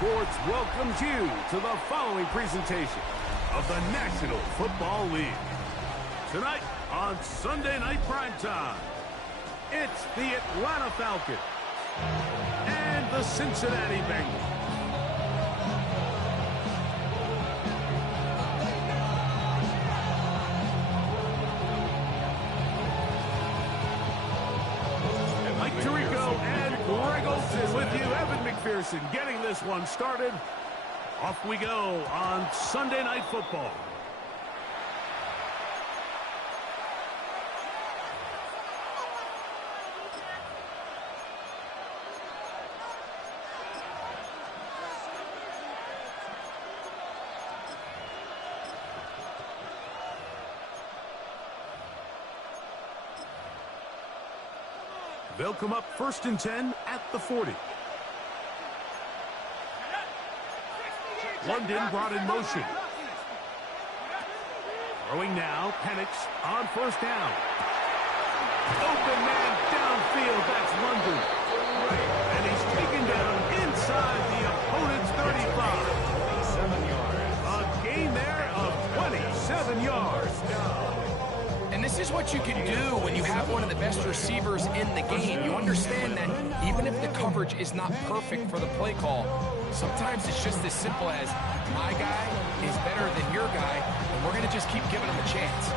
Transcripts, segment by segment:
Sports welcomes you to the following presentation of the National Football League. Tonight on Sunday Night Primetime, it's the Atlanta Falcons and the Cincinnati Bengals. Mike Tirico and Greg Olsen with you. Evan McPherson getting this one started. Off we go on Sunday Night Football. They'll come up 1st and 10 at the 40. London brought in motion. Throwing now, Penix on 1st down. Open man downfield, that's London. And he's taken down inside the opponent's 35. A gain there of 27 yards. And this is what you can do when you have one of the best receivers in the game. You understand that even if the coverage is not perfect for the play call, sometimes it's just as simple as my guy is better than your guy, and we're going to just keep giving him a chance.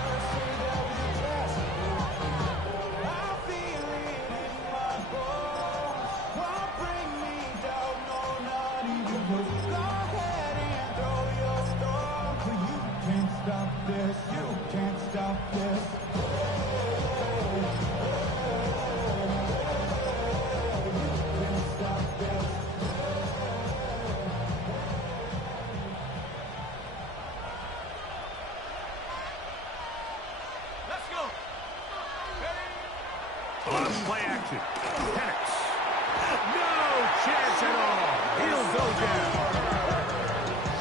Play action. Penix. No chance at all. He'll go down.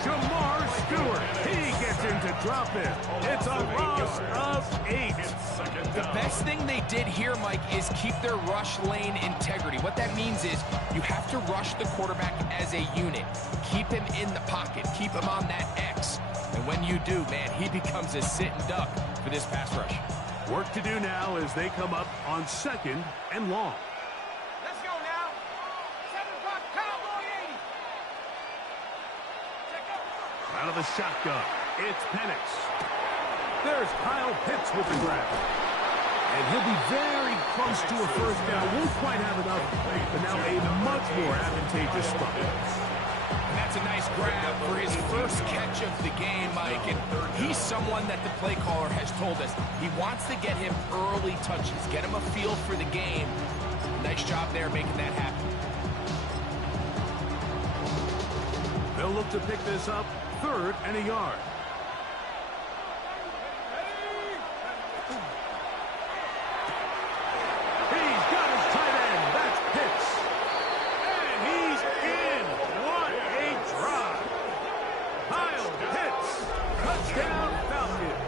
Jamar Stewart. He gets in to drop it. It's a loss of 8. The best thing they did here, Mike, is keep their rush lane integrity. What that means is you have to rush the quarterback as a unit. Keep him in the pocket. Keep him on that X. And when you do, man, he becomes a sit and duck for this pass rush. Work to do now as they come up on 2nd and long. Let's go now. 7 o'clock, Cowboy 80. Check up. Out of the shotgun, it's Penix. There's Kyle Pitts with the grab. And he'll be very close to a 1st down. Won't quite have enough, but now a much more advantageous spot. And that's a nice grab for his first catch of the game, Mike. And he's someone that the play caller has told us he wants to get him early touches, get him a feel for the game. Nice job there making that happen. They'll look to pick this up 3rd and a yard. He's got his tight end. That's Pitts. And he's in. What a drive. Kyle Pitts. Touchdown Falcons.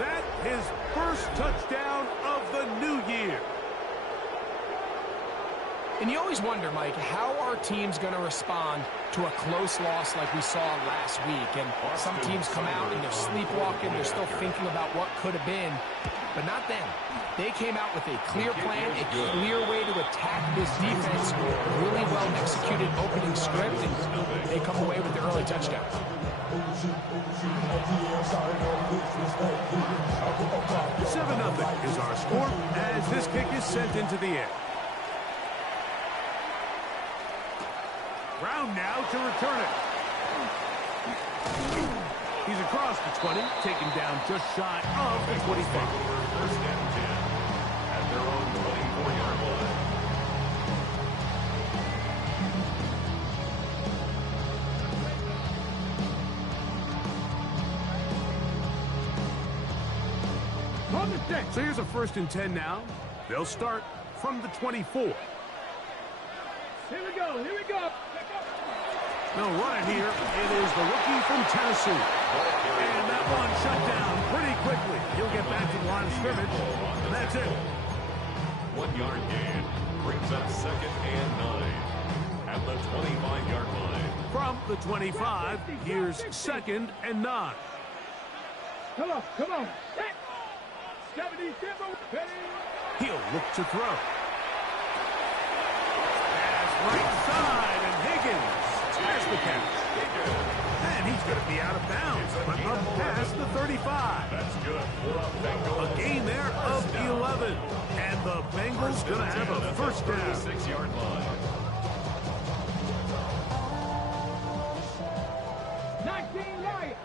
That his first touchdown of the new year. And you always wonder, Mike, how are teams going to respond to a close loss like we saw last week? And some teams come out and they're sleepwalking. They're still thinking about what could have been. But not them. They came out with a clear plan, a clear way to attack this defense, really well executed opening script, and they come away with the early touchdown. 7-0 is our score as this kick is sent into the air. Brown now to return it. He's across the 20, taken down just shy of the 25. 1st and 10 at their own 24-yard line. So here's a 1st and 10 now. They'll start from the 24. Here we go. Here we go. They'll run it here. It is the rookie from Tennessee. And that one shut down pretty quickly. He'll get back to the line of scrimmage, and that's it. 1 yard gain brings up 2nd and 9. at the 25-yard line. From the 25, here's 2nd and 9. Come on, come on. 70, He'll look to throw. Pass right side, and Higgins has the catch. And he's going to be out of bounds, but up past the 35. That's good for a Bengal. A gain there of 11. And the Bengals going to have a first down. 6-yard line. 19 right.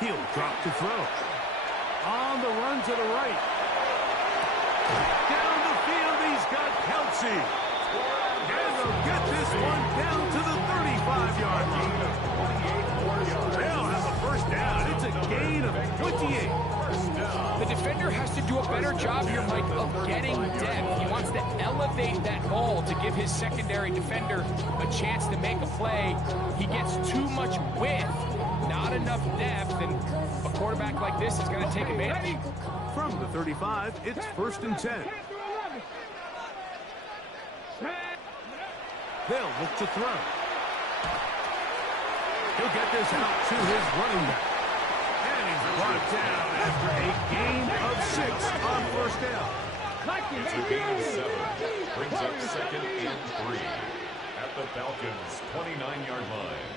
He'll drop to throw. On the run to the right. Down the field, he's got Kelsey. And they'll get this one down to the 35-yard line. They'll have a first down. It's a gain of 28. The defender has to do a better job here, Mike, of getting depth. He wants to elevate that ball to give his secondary defender a chance to make a play. He gets too much width, not enough depth, and a quarterback like this is going to take advantage. From the 35, it's 1st and 10. They'll look to throw. He'll get this out to his running back. And he's brought down after a gain of 6 on first down. It's a gain of 7. Brings up 2nd and 3 at the Falcons' 29-yard line.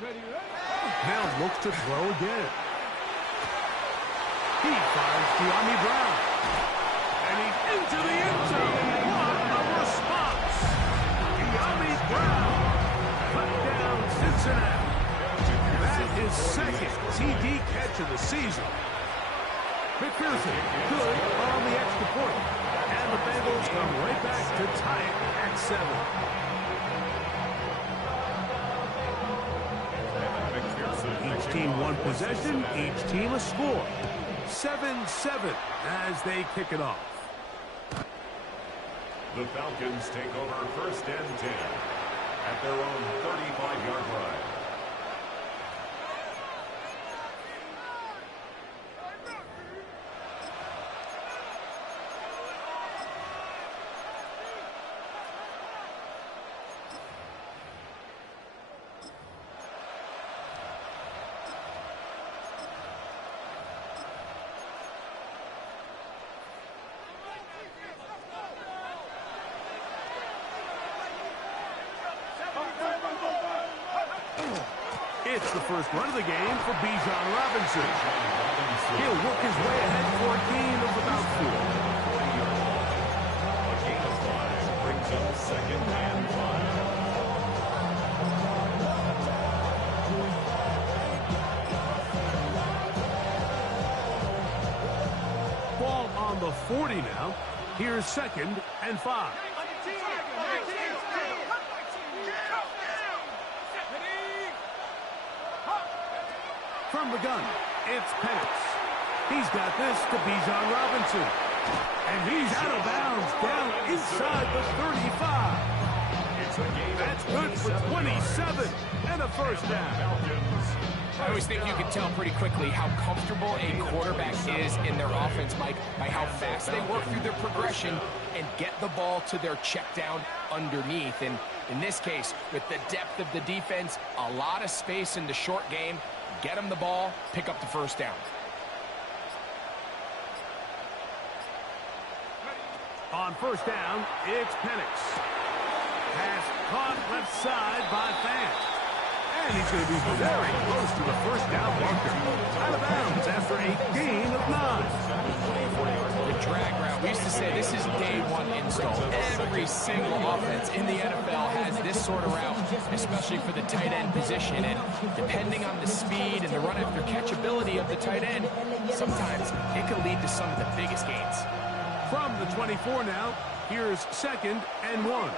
They'll look to throw again. He finds De'Ami Brown. And he's into the end zone. What a response! De'Ami Brown cut down Cincinnati. That is 2nd TD catch of the season. McPherson good on the extra point. And the Bengals come right back to tie it at 7. Each team one possession, each team a score. 7-7 as they kick it off. The Falcons take over 1st and 10 at their own 35-yard line. It's the first run of the game for Bijan Robinson. He'll work his way ahead for a gain of about 4. A gain of 5 brings up 2nd and 5. Ball on the 40 now. Here's 2nd and 5. From the gun, it's Penix. He's got this to Bijan Robinson. And he's out of bounds down inside the 35. That's good for 27 and a first down. I always think you can tell pretty quickly how comfortable a quarterback is in their offense, Mike, by how fast they work through their progression and get the ball to their check down underneath. And in this case, with the depth of the defense, a lot of space in the short game, get them the ball, pick up the first down. On first down, it's Penix. Pass caught left side by Fant. And he's going to be very close to the first down marker. Out of bounds after a gain of 9. The drag route. We used to say this is day one install. Every single offense in the NFL has this sort of route, especially for the tight end position. And depending on the speed and the run after catch ability of the tight end, sometimes it can lead to some of the biggest gains. From the 24 now, here's 2nd and 1.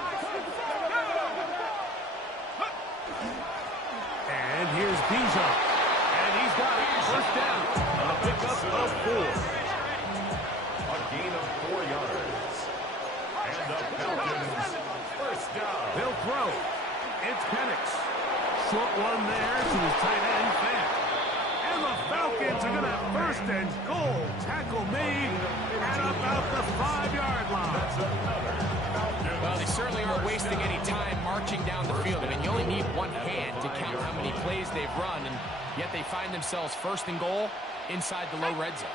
And here's Bijan. And he's got it. First down. A pickup of 4. A gain of 4 yards. And the Falcons first down. They'll throw. It's Penix. Short one there to his tight end, Fant. And the Falcons are going to have first and goal. Tackle made at about the 5-yard line. one hand to count how many plays they've run, and yet they find themselves first and goal inside the low red zone.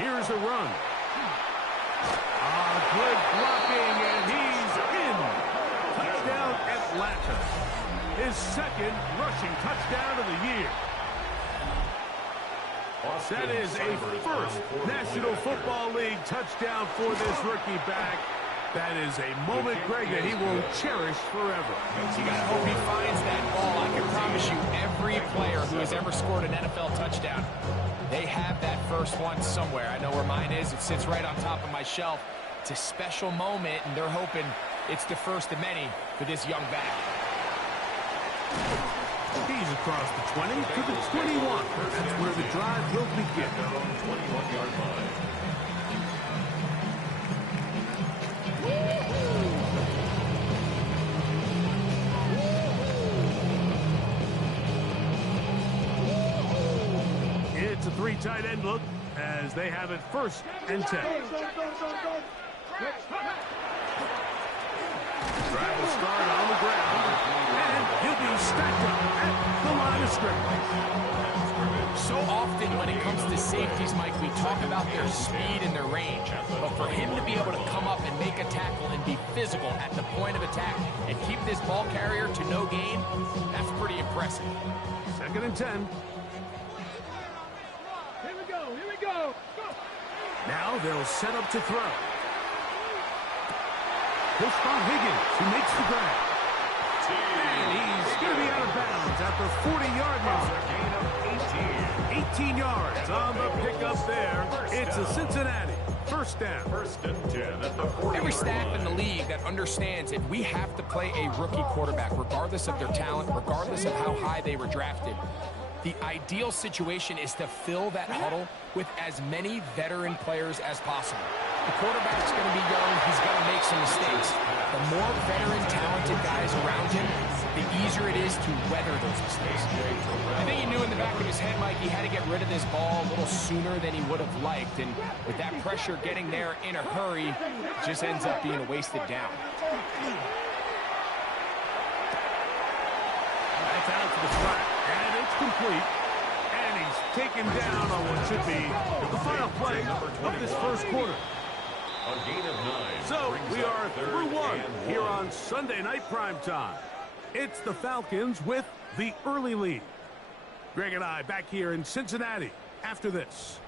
Here's a run. Good blocking, and he's in. Touchdown, Atlanta. His second rushing touchdown of the year. That is a first National Football League touchdown for this rookie back. That is a moment, Greg, that he will cherish forever. You got to hope he finds that ball. I can promise you, every player who has ever scored an NFL touchdown, they have that first one somewhere. I know where mine is. It sits right on top of my shelf. It's a special moment, and they're hoping it's the first of many for this young back. He's across the 20 to the 21. That's where the drive will begin. 21-yard line. It's a three tight end look as they have it first and 10. Drive will start on the ground, and he'll be stacked up at the line of scrimmage. So often when it comes to safeties, Mike, we talk about their speed and their range. But for him to be able to come up and make a tackle and be physical at the point of attack and keep this ball carrier to no gain, that's pretty impressive. Second and 10. Here we go. Go. Now they'll set up to throw. He'll spot Higgins, who makes the grab. And he's going to be out of bounds at the 40-yard mark. 18 yards on the pickup there. It's a Cincinnati first down. First and 10 at the 40. Every staff in the league that understands that we have to play a rookie quarterback, regardless of their talent, regardless of how high they were drafted. The ideal situation is to fill that huddle with as many veteran players as possible. The quarterback's going to be young. He's going to make some mistakes. The more veteran, talented guys around him, the easier it is to weather those mistakes. I think he knew in the back of his head, Mike, he had to get rid of this ball a little sooner than he would have liked. And with that pressure getting there in a hurry, it just ends up being a wasted down. That's out to the flat, and it's complete. And he's taken down on what should be the final play of this first quarter. A gain of 9. So we are through one here on Sunday Night Primetime. It's the Falcons with the early lead. Greg and I back here in Cincinnati after this.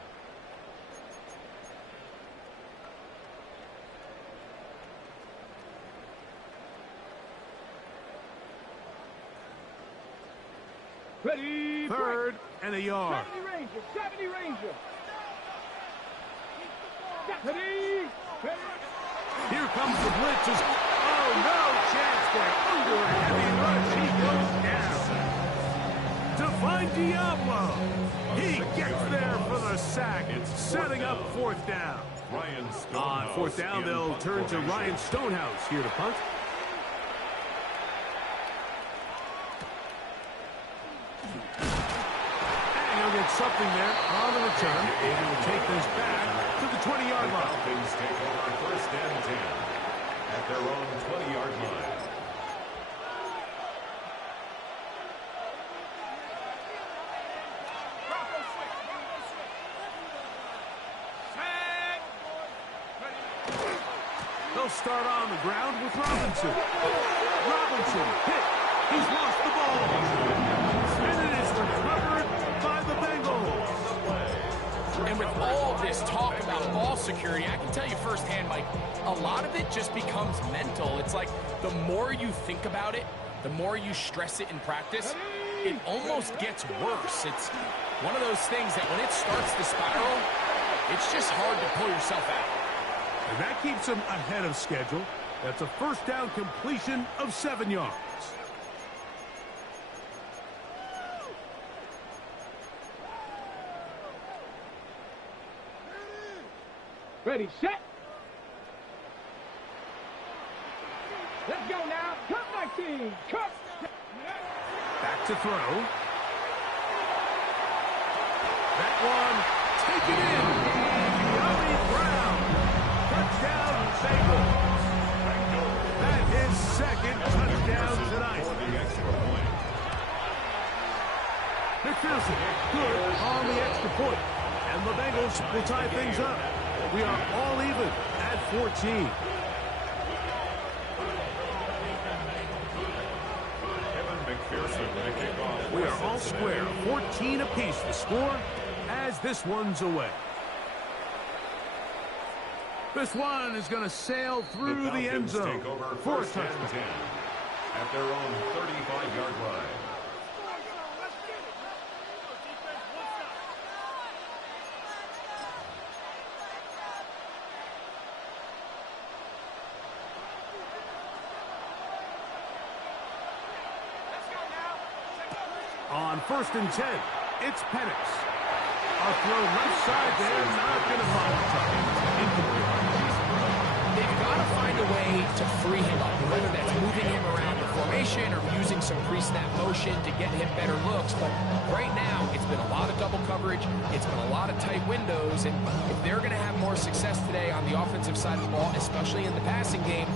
Ready. Third and a yard. 70 Ranger. Ready. Here comes the blitz. Oh, no chance there. Under a heavy rush. He goes down. To find Diablo. He gets there for the sack. It's setting up fourth down. Ryan On Stonehouse fourth down, in they'll punt turn to formation. Ryan Stonehouse here to punt. And he'll get something there on the return. Able to take this back to the 20-yard The line. Falcons take over first and 10 at their own 20-yard line. They'll start on the ground with Robinson. Robinson hit. He's lost the ball. And it is recovered by the Bengals. And with all this talk about ball security, I can tell you firsthand, Mike, a lot of it just becomes mental. It's like the more you think about it, the more you stress it in practice, it almost gets worse. It's one of those things that when it starts to spiral, it's just hard to pull yourself out. And that keeps him ahead of schedule. That's a first down completion of 7 yards. Ready, set. Let's go now. Cut my team. Cut. Back to throw. That one taken in. De'Ami Brown. Touchdown Bengals. That is second touchdown tonight. For the extra point. McPherson, good on the extra point. And the Bengals will tie things up. We are all even at 14. Kevin McPherson with a kickoff. We are all square. 14 apiece the score as this one's away. This one is going to sail through the end Falcons zone take over for a first and touchdown. 10 at their own 35-yard line. On 1st and 10, it's Penix. A throw left side there, not going to find the target. Incomplete. They've got to find a way to free him up, whether that's moving him around the formation or using some pre-snap motion to get him better looks. But right now, it's been a lot of double coverage. It's been a lot of tight windows. And if they're going to have more success today on the offensive side of the ball, especially in the passing game,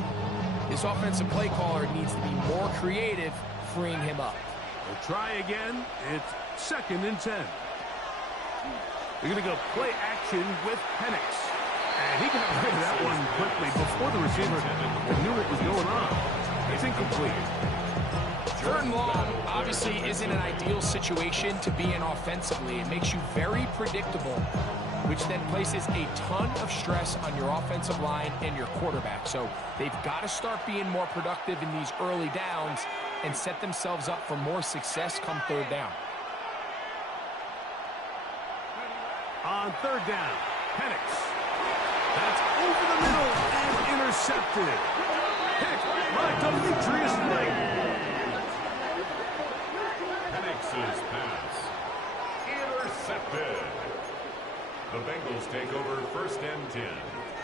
this offensive play caller needs to be more creative freeing him up. We'll try again. It's 2nd and 10. They're going to go play action with Penix. And he got rid of that one quickly before the receiver knew what was going on. It's incomplete. 3rd and long obviously isn't an ideal situation to be in offensively. It makes you very predictable, which then places a ton of stress on your offensive line and your quarterback. So they've got to start being more productive in these early downs and set themselves up for more success come 3rd down. On 3rd down, Penix. That's over the middle and intercepted. Picked by Demetrius Knight. Penix's pass intercepted. The Bengals take over 1st and 10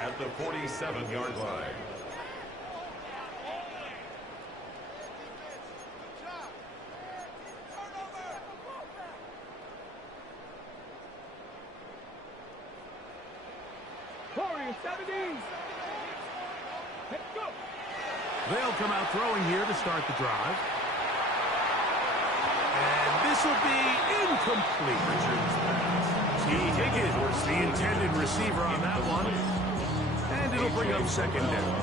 at the 47-yard line. They'll come out throwing here to start the drive. And this will be incomplete. T. Higgins was the intended receiver on that one. And it'll bring up 2nd down.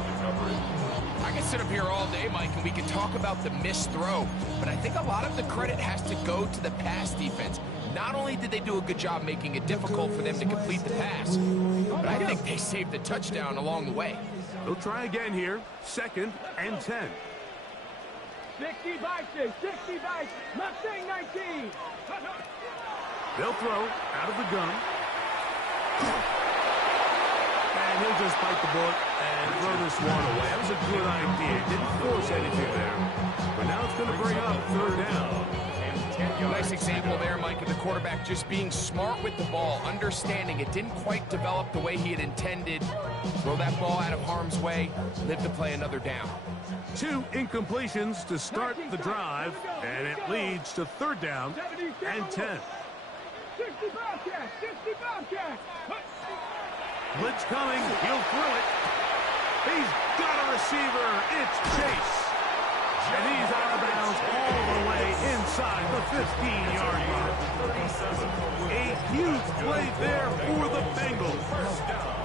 I can sit up here all day, Mike, and we can talk about the missed throw, but I think a lot of the credit has to go to the pass defense. Not only did they do a good job making it difficult for them to complete the pass, but I think they saved the touchdown along the way. They'll try again here. 2nd and 10. 60 Vikings, 60 Vikings, Mustang 19. They'll throw out of the gun. And he'll just bite the bullet and throw this one away. That was a good idea. Didn't force anything there. But now it's going to bring up 3rd down. Nice example there, Mike, of the quarterback just being smart with the ball, understanding it didn't quite develop the way he had intended. Throw that ball out of harm's way, live to play another down. 2 incompletions to start the drive, and it leads to 3rd down and 10. 60 Bobcats, 60 Bobcats. Blitz coming, he'll throw it. He's got a receiver, it's Chase. And he's out of bounds all the way inside the 15-yard line. A huge play there for the Bengals.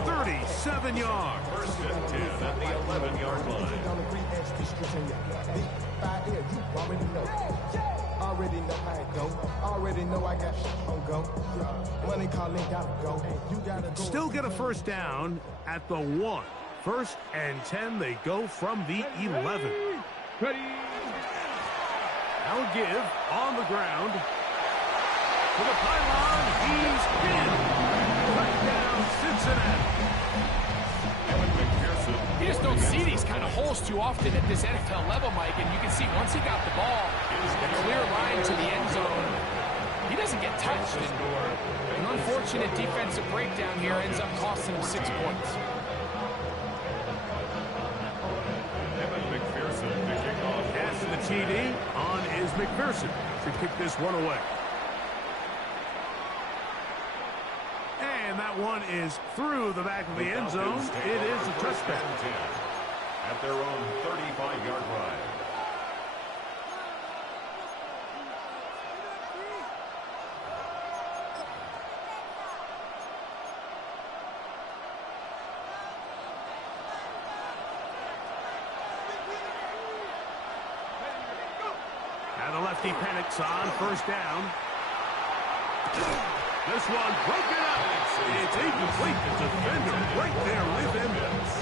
37 yards. 1st and 10 at the 11-yard line. Already know how it go. Already know I got shit on go. Money calling, gotta go. You gotta go. Still get a 1st down at the 1. 1st and 10, they go from the 11. Ready. Now give on the ground. To the pylon, he's in. Touchdown, Cincinnati. Kevin McPherson. You just don't see these kind of holes too often at this NFL level, Mike, and you can see once he got the ball, the clear line to the end zone, he doesn't get touched. And an unfortunate defensive breakdown here ends up costing him 6 points. Kevin McPherson to kick off. Pass to the TD on is McPherson to kick this one away. And that one is through the back of the end zone. It is a touchdown. at their own 35-yard line. And the lefty panics on first down. This one broken up. It's incomplete. The defender right there with him.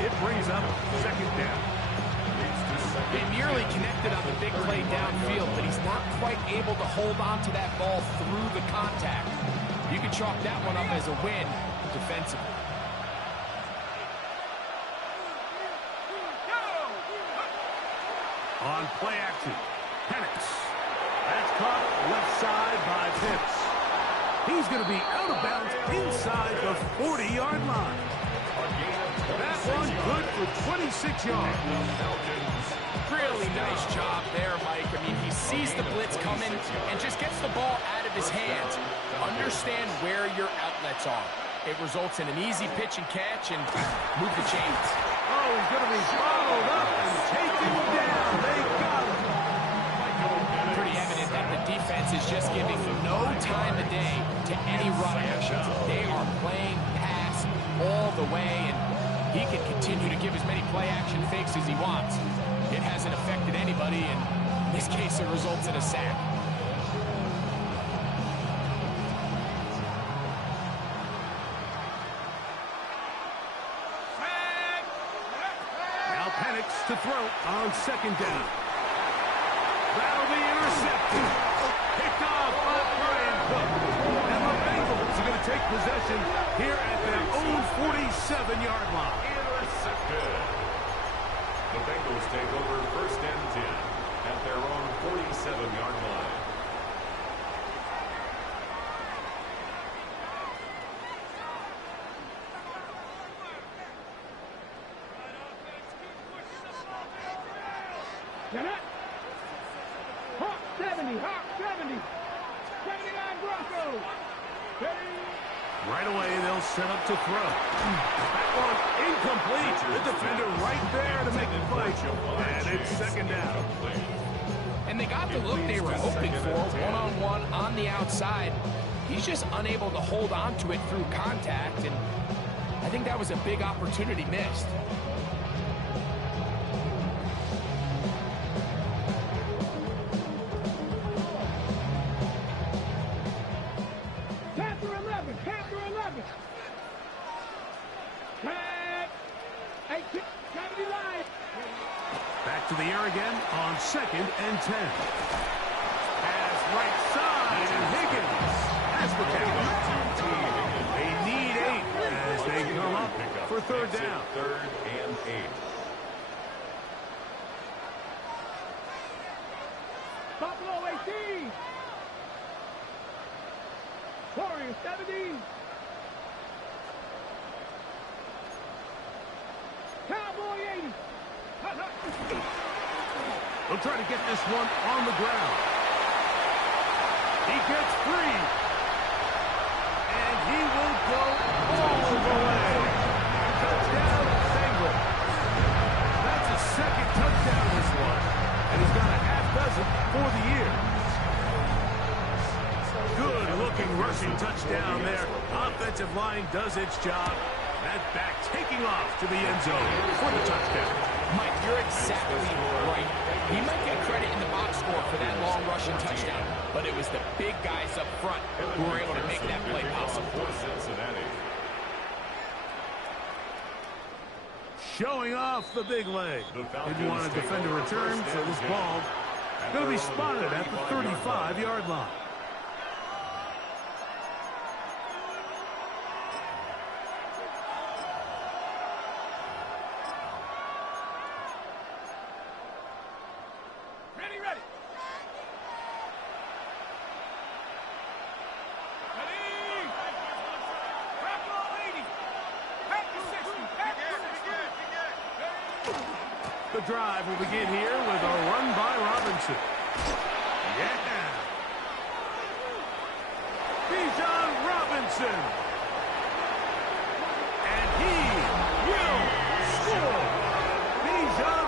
It brings up second down. They nearly connected on the big play downfield, but he's not quite able to hold on to that ball through the contact. You can chalk that one up as a win defensively. On play action, Penix. That's caught left side by Pitts. He's going to be out of bounds inside the 40-yard line. That one good for 26 yards. Really nice job there, Mike. I mean, he sees the blitz coming and just gets the ball out of his hands. Understand where your outlets are. It results in an easy pitch and catch and move the chains. Oh, he's going to be followed up and taken down. They got him. Pretty evident that the defense is just giving no time of day to any run action. They are playing pass all the way, and he can continue to give as many play action fakes as he wants. It hasn't affected anybody, and in this case, it results in a sack. Now Penix to throw on second down. That'll be intercepted. Picked off by Brian Cook. And the Bengals are going to take possession here at their own 47-yard line. Intercepted. The Bengals take over first and 10 at their own 47-yard line. Hawk 70, Hawk 70. 79 Broncos. Right away, they'll set up to throw. That one incomplete. The defender right there to make the play. And it's second down. And they got the look they were hoping for, one-on-one on the outside. He's just unable to hold on to it through contact, and I think that was a big opportunity missed. Panther 11, Panther 11. Tag. 18, 79. Back to the air again on second and 10. Pass right side, and Higgins has the tackle. They need 8 as they come up for third down. Third and 8. Buffalo 18. Warriors 70. Cowboy 80. They'll try to get this one on the ground. He gets free. And he will go all the way. Touchdown, Bengals. That's his second touchdown this one. And he's got a half dozen for the year. Good-looking rushing touchdown there. Offensive line does its job. That back taking off to the end zone for the touchdown. Mike, you're exactly right. He might get credit in the box score for that long rushing touchdown, but it was the big guys up front who were able to make that play possible. For Cincinnati. Showing off the big leg. Didn't want to defend a return, so this ball going to be spotted at the 35-yard line. The drive will begin here with a run by Robinson. Yeah. Bijan Robinson. And he will score. Bijan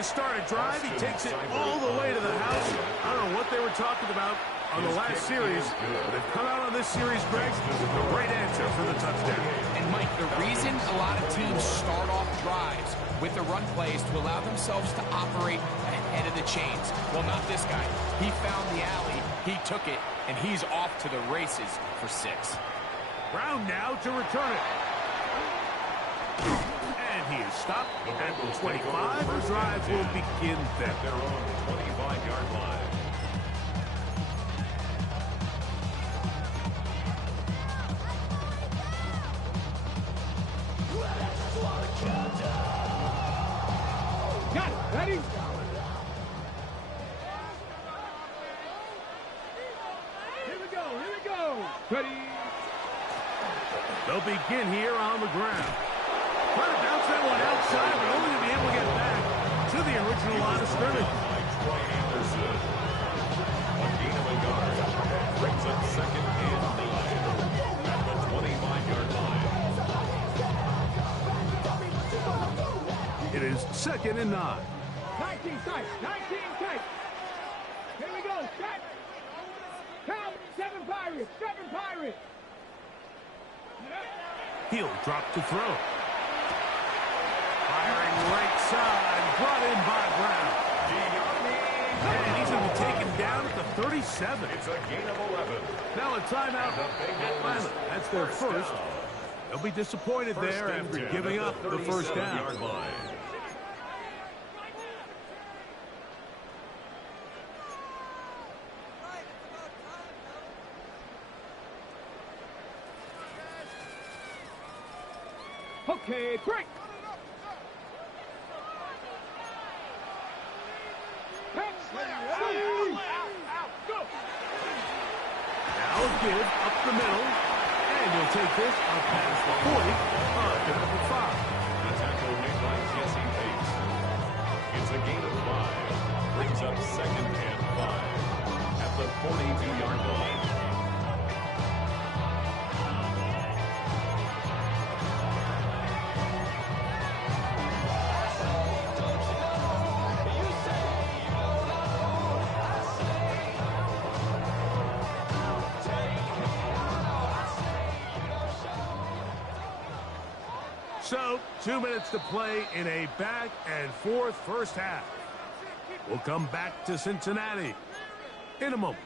to start a drive. He takes it all the way to the house. I don't know what they were talking about on the last series, but they've come out on this series, Greg, with the right answer for the touchdown. And, Mike, the reason a lot of teams start off drives with the run plays to allow themselves to operate ahead of the chains. Well, not this guy. He found the alley, he took it, and he's off to the races for 6. Brown now to return it. And he is stopped at the 25. The drive will begin there. Their own 25-yard line. Got it. Ready? Here we go. Here we go. Ready? They'll begin here on the ground. Trying to bounce that one outside, but only to be able to get back to the original line of scrimmage. By Troy Anderson. A gain of a yard. Brings up second and 9 at the 25-yard line. It is second and 9. 19 tight. 19 tight. Here we go. Set. Count. 7 Pirates. 7 Pirates. He'll drop to throw. Firing right side. Brought in by Brown. And he's going to be taken down at the 37. It's a gain of 11. Now a timeout. Atlanta. That's their first. They'll be disappointed there after giving up the first down. Okay, break. Now give up the middle. And he'll take this up past the 40. Get up at 5. The tackle made by Jesse Bates. It's a gain of 5. Brings up second and 5 at the 42-yard line. So, 2 minutes to play in a back-and-forth first half. We'll come back to Cincinnati in a moment.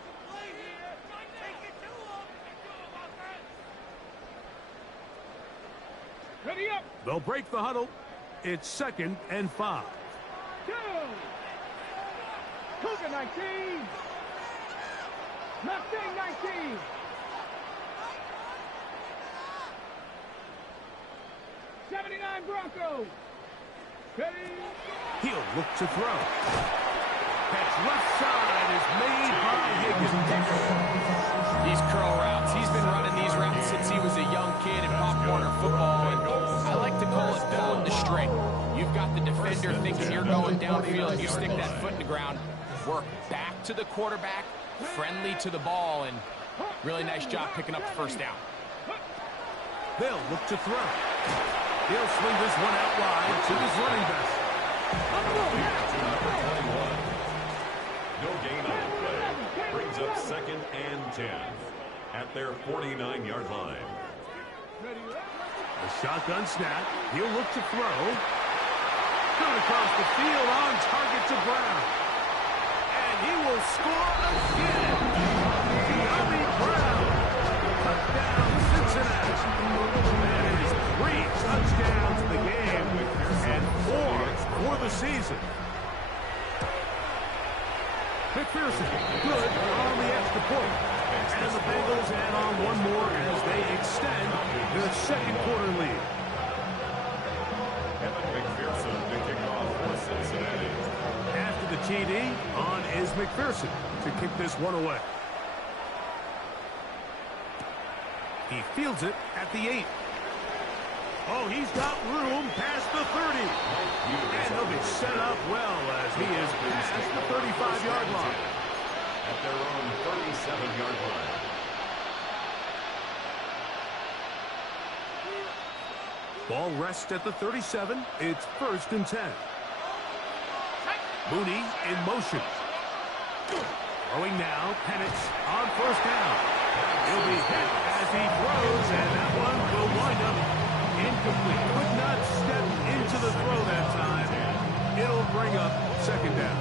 Ready up. They'll break the huddle. It's second and 5. Go. Cougar 19. Mustang 19. Broncos. Ready? He'll look to throw. Catch left side is made by Higgins. These curl routes. He's been running these routes since he was a young kid in Pop Warner football, and I like to call it pulling the string. You've got the defender thinking you're going downfield. You stick that foot in the ground, work back to the quarterback, friendly to the ball, and really nice job picking up the first down. They'll look to throw. He'll swing this one out wide to his running back. To number 21. No gain on the play. Brings up second and 10 at their 49-yard line. A shotgun snap. He'll look to throw. Coming across the field on target to Brown. And he will score again. De'Ami Brown. Touchdown, Cincinnati. That is 3 touchdowns in the game and 4 for the season. McPherson, good on the extra point. And the Bengals add on one more as they extend their second quarter lead. Evan McPherson to kick off for Cincinnati. After the TD, on is McPherson to kick this one away. He fields it at the 8. Oh, he's got room past the 30. And he'll be set up well as he is past the 35-yard line. At their own 37-yard line. Ball rests at the 37. It's 1st and 10. Mooney in motion. Throwing now, Penix on first down. He'll be hit as he throws, and that one will wind up incomplete. Could not step into the throw that time. It'll bring up second down.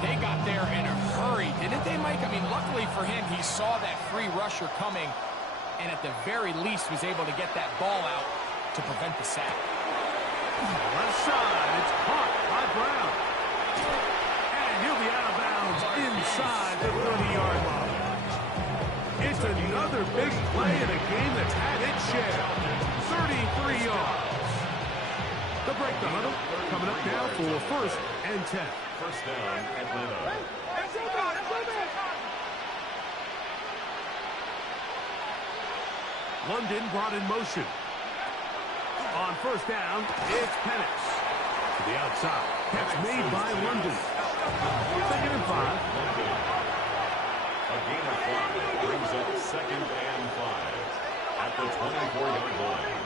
They got there in a hurry, didn't they, Mike? I mean, luckily for him, he saw that free rusher coming, and at the very least was able to get that ball out to prevent the sack. Left side, it's caught by Brown. And he'll be out of bounds inside the 30-yard line. It's another big play in a game that's had its share. 33 yards. The break the huddle coming up now for first and 10. First down, Atlanta. London brought in motion. On first down, it's Penix. To the outside. Catch made by London. Second and 5. A gain of 5 brings up second and 5 at the 24-yard line.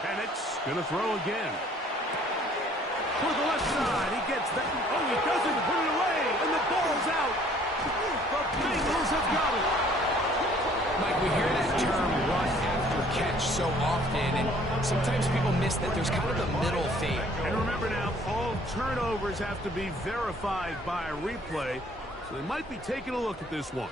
Penix gonna throw again. To the left side, he gets that. Oh, he doesn't put it away, and the ball's out. The Bengals have got it. Mike, we hear that term run after catch so often, and sometimes people miss that there's kind of a middle fade. And remember now, all turnovers have to be verified by a replay, so they might be taking a look at this one.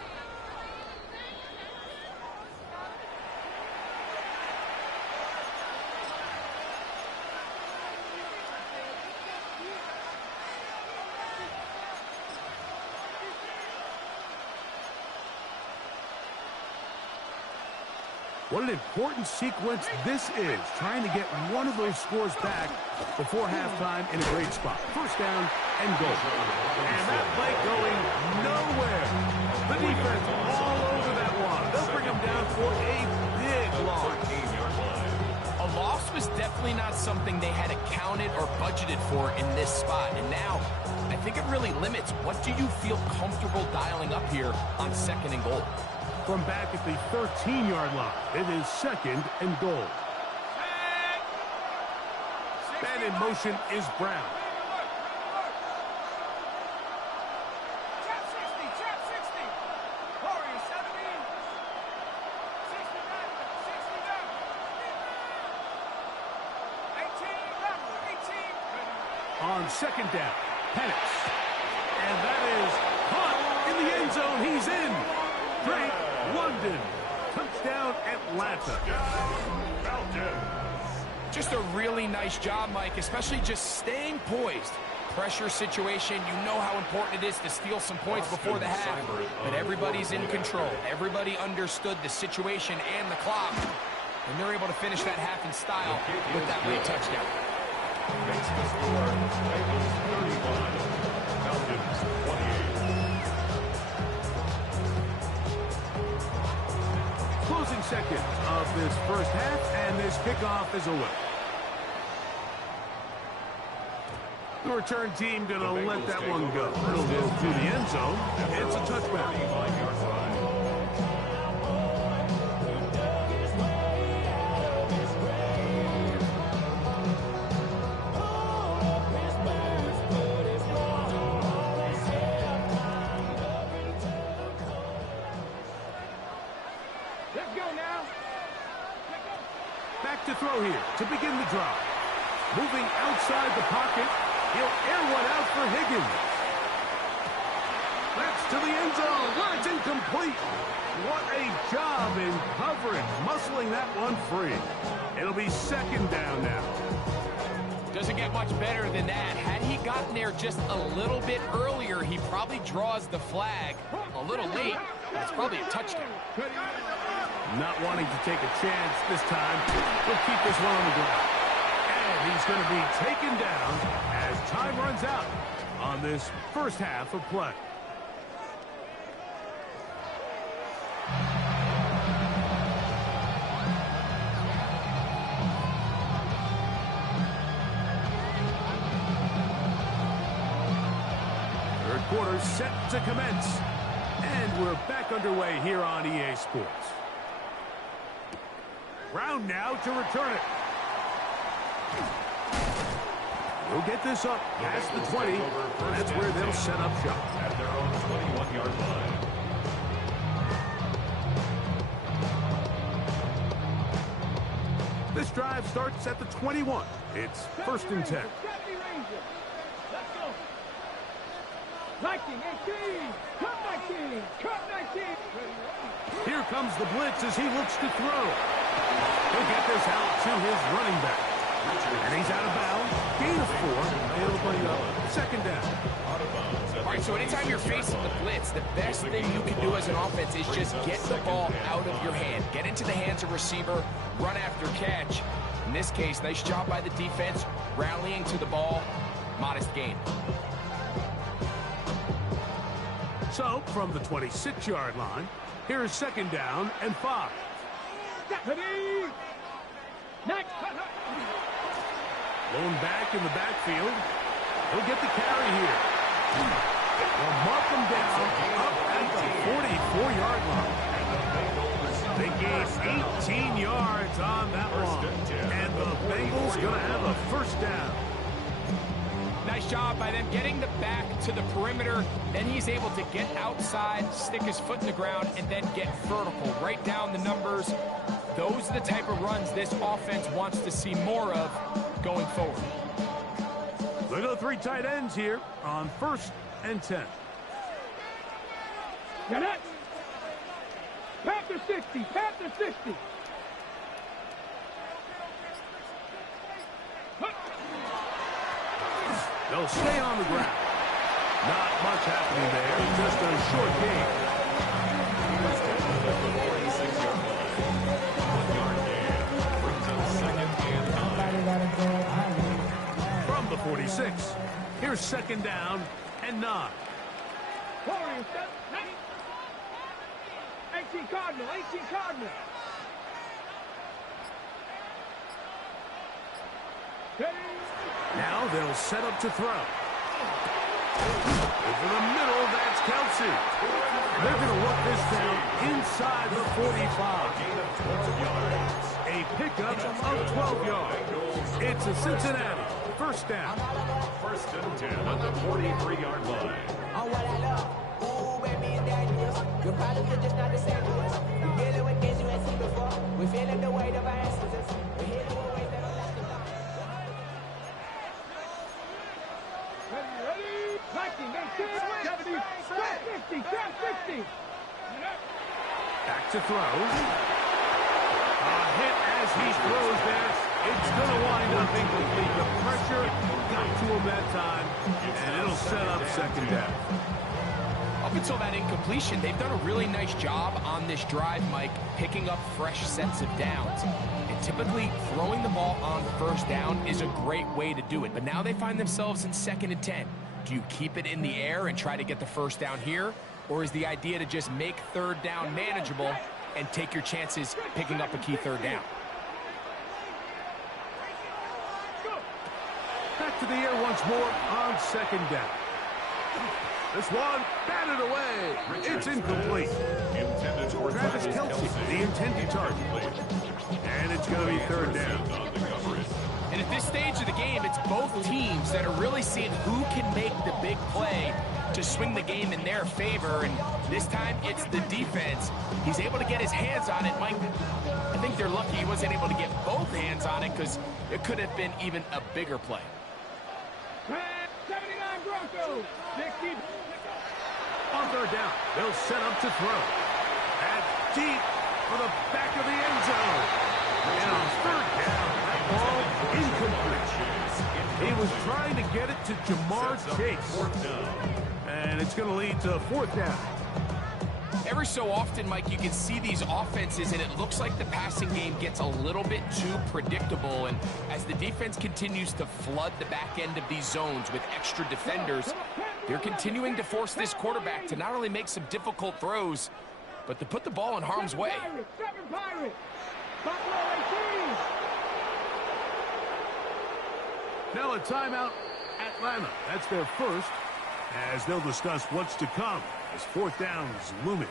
What an important sequence this is, trying to get one of those scores back before halftime in a great spot. First down and goal. And that play going nowhere. The defense all over that one. They'll bring them down for a big loss. A loss was definitely not something they had accounted or budgeted for in this spot. And now, I think it really limits what do you feel comfortable dialing up here on second and goal. From back at the 13-yard line, it is second and goal. And in motion is Brown. Chap 60, chap 60. Warriors 70. 69, 69. 18, 18. On second down, Penix. And that is caught in the end zone. He's in. Great London. Touchdown, Atlanta. Just a really nice job, Mike, especially just staying poised. Pressure situation, you know how important it is to steal some points before the half, but everybody's in control. Everybody understood the situation and the clock, and they're able to finish that half in style with that late touchdown. Makes the score, Bengals 35, Falcons 28. Closing seconds of this first half, and this kickoff is away. The return team going to let that one go. It'll go to the end zone. It's a touchback. 35-yard line. Let's go now. Back to throw here to begin the drive. Moving outside the pocket. He'll air one out for Higgins. That's to the end zone where it's incomplete. What a job in coverage, muscling that one free. It'll be second down now. Doesn't get much better than that. Had he gotten there just a little bit earlier, he probably draws the flag a little late. That's probably a touchdown. Not wanting to take a chance this time. We'll keep this one on the ground. And he's going to be taken down as time runs out on this first half of play. Third quarter set to commence. And we're back underway here on EA Sports. Brown now to return it. We'll get this up past the 20. That's where they'll set up shop. At their own 21-yard line. This drive starts at the 21. It's 1st and 10. Let's go. 19, 18, cut 19, cut 19. Here comes the blitz as he looks to throw. He'll get this out to his running back. And he's out of bounds. Gain of 4. It'll bring up 2nd down. All right, so anytime you're facing the blitz, the best thing you can do as an offense is just get the ball out of your hand. Get into the hands of receiver, run after catch. In this case, nice job by the defense, rallying to the ball, modest gain. So, from the 26-yard line, here is 2nd down and 5. Blown back in the backfield. He'll get the carry here. They'll mark him down up at the 44-yard line. They gained 18 yards on that one. And the Bengals going to have a 1st down. Nice job by them getting the back to the perimeter. Then he's able to get outside, stick his foot in the ground, and then get vertical. Right down the numbers. Those are the type of runs this offense wants to see more of going forward. Look at the 3 tight ends here on 1st and 10. Get it. Panther 60, Panther 60. They'll stay on the ground. Not much happening there. Just a short gain. From the 46, here's 2nd down and 9. Warriors, 18 Cardinal, 18 Cardinal. Now they'll set up to throw. Over the middle, that's Kelsey. They're going to work this down inside the 45. A pickup of 12 yards. It's a Cincinnati 1st down. 1st and 10 on the 43-yard line. On what I love, ooh, baby, and dangerous. Your problems are just not the same to us. We're dealing with things you ain't seen before. We're feeling the weight of our instances. We're hitting with ways that don't last enough. Ready? 19, 18, 70, 50, 60. Back to throw. A hit as he throws there. It's going to wind up incomplete. The pressure got to him that time, and it'll set up 2nd down. Up until that incompletion, they've done a really nice job on this drive, Mike, picking up fresh sets of downs. And typically, throwing the ball on 1st down is a great way to do it. But now they find themselves in 2nd and 10. Do you keep it in the air and try to get the 1st down here? Or is the idea to just make 3rd down manageable and take your chances picking up a key 3rd down? Back to the air once more on 2nd down. This one batted away. It's incomplete. Travis Kelsey, the intended target. And it's going to be 3rd down. And at this stage of the game, it's both teams that are really seeing who can make the big play to swing the game in their favor. And this time, it's the defense. He's able to get his hands on it. Mike, I think they're lucky he wasn't able to get both hands on it because it could have been even a bigger play. 79 Broncos. 60. On 3rd down, they'll set up to throw. That's deep for the back of the end zone. And on 3rd down, that ball incomplete. He was trying to get it to Jamar Chase. And it's going to lead to 4th down. Every so often, Mike, you can see these offenses, and it looks like the passing game gets a little bit too predictable. And as the defense continues to flood the back end of these zones with extra defenders, they're continuing to force this quarterback to not only make some difficult throws, but to put the ball in harm's way. 7 Pirates. Buffalo 18. Now a timeout, Atlanta. That's their 1st, as they'll discuss what's to come as 4th down is looming.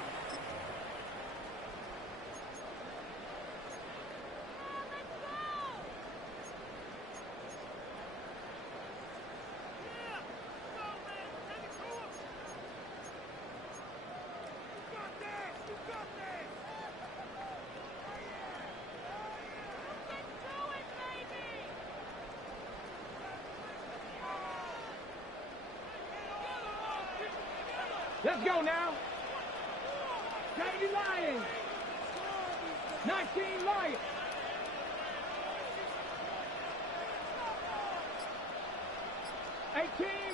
Let's go now. 70 Lions. 19 Lions.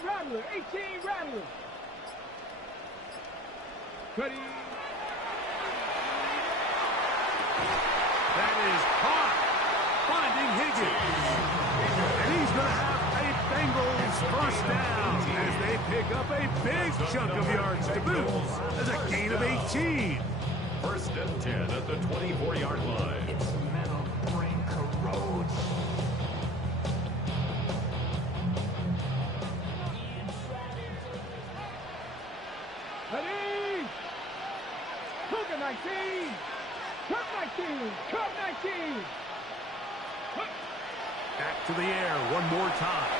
Rattler, 18 Rattler. Cuddy. That is caught. Finding Higgins. And he's going to have a Bengals first down as they pick up a big chunk of yards to boot. As a gain of 18. First and 10 at the 24-yard line. Its metal brain corrodes. Ready? Cook 19. Cook 19. Cook 19. Back to the air one more time.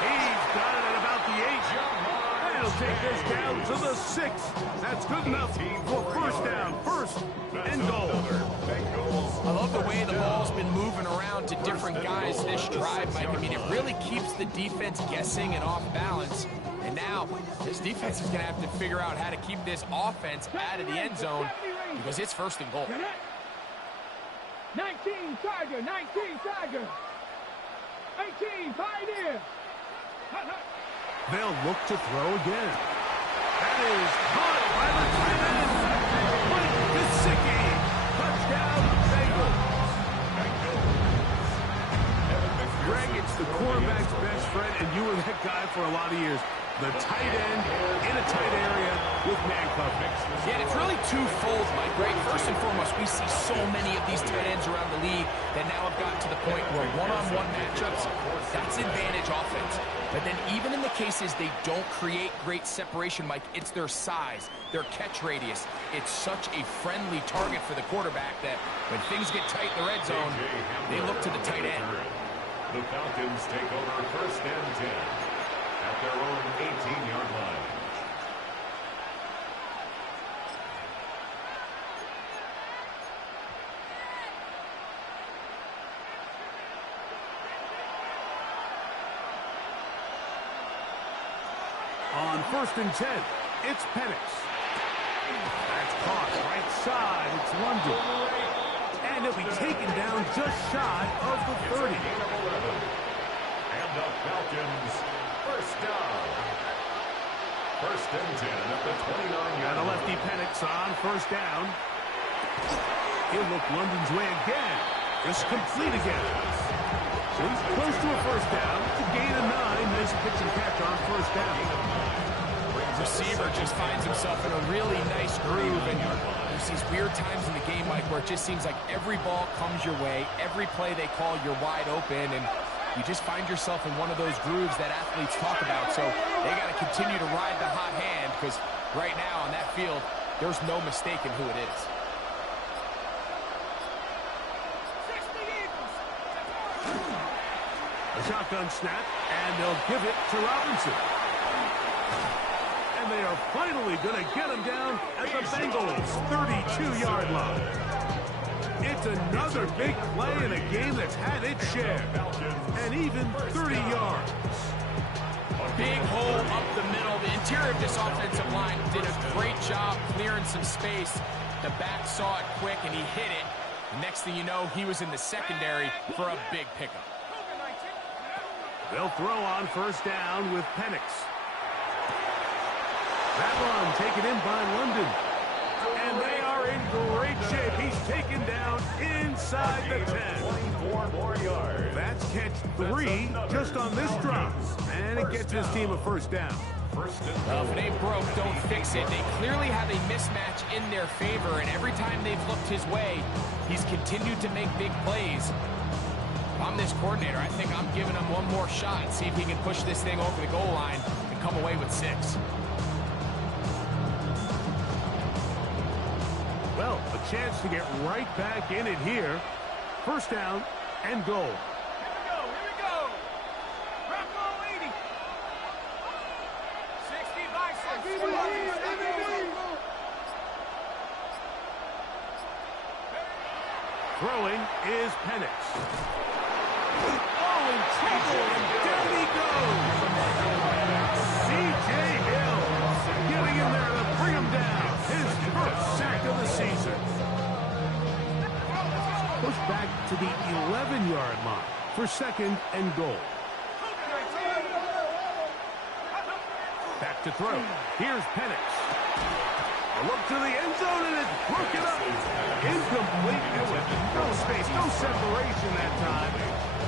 He's got it at about the 8. And he'll take this down to the 6. That's good enough for first down. First and goal. I love the way the ball's been moving around to different guys this drive, Mike. I mean, it really keeps the defense guessing and off balance. And now, this defense is going to have to figure out how to keep this offense out of the end zone because it's first and goal. 19 Tiger, 19 Tiger. 18 Pioneer. They'll look to throw again. That is caught by the tight end. Mike Gesicki. Touchdown, Bengals. Greg, it's the quarterback's best friend, and you were that guy for a lot of years. The tight end in a tight area with man coverage. Yeah, it's really twofold, Mike. Right? First and foremost, we see so many of these tight ends around the league that now have gotten to the point where one-on-one matchups, that's advantage offense. But then even in the cases they don't create great separation, Mike, it's their size, their catch radius. It's such a friendly target for the quarterback that when things get tight in the red zone, they look to the tight end. The Falcons take over first and 10 at their own 18-yard line. On first and 10, it's Penix. That's caught right side. It's London. And he'll be taken down just shy of the 30. And the Falcons first down. First and 10 at the 29-yard And a line. lefty Penix on first down. He'll look London's way again. Just complete again. So he's close to a first down. To gain a 9. Nice pitch and catch on first down. Receiver just finds himself in a really nice groove, and there's these weird times in the game, Mike, where it just seems like every ball comes your way, every play they call, you're wide open, and you just find yourself in one of those grooves that athletes talk about. So they got to continue to ride the hot hand, because right now on that field, there's no mistaking who it is. A shotgun snap, and they'll give it to Robinson. And they are finally going to get him down at the Bengals' 32-yard line. It's another big play in a game that's had its share. And even 30 yards. Big hole up the middle. The interior of this offensive line did a great job clearing some space. The back saw it quick, and he hit it. Next thing you know, he was in the secondary for a big pickup. They'll throw on first down with Penix. That one taken in by London. And they are in great shape. He's taken down inside the 10. 24 more yards. That's catch 3 just on this drop. And it gets his team a first down. First and Well, if it ain't broke, don't fix it. They clearly have a mismatch in their favor, and every time they've looked his way, he's continued to make big plays. If I'm this coordinator, I think I'm giving him one more shot and see if he can push this thing over the goal line and come away with 6. Well, a chance to get right back in it here. First down and goal. Here we go. Bravo 80. 60 by 6. Throwing is Penix. Oh, in trouble, and down he goes. C.J. Hill push back to the 11-yard line for second and goal. Back to throw. Here's Penix. A look to the end zone, and it's broken up. Incomplete. No space, no separation that time.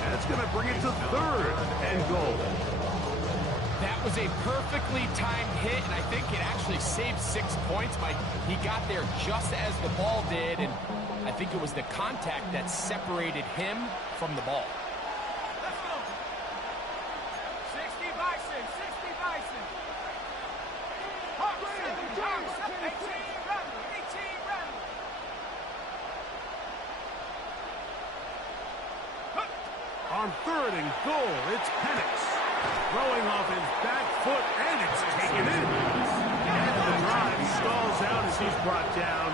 That's going to bring it to third and goal. That was a perfectly timed hit, and I think it actually saved 6 points. Mike, he got there just as the ball did, and I think it was the contact that separated him from the ball. Let's go. 60 Bison, 60 Bison. Hawks, 18 Rebel, 18 Rebel. On third and goal, it's Penix. Throwing off his back foot, and it's taken in. And the drive stalls out as he's brought down.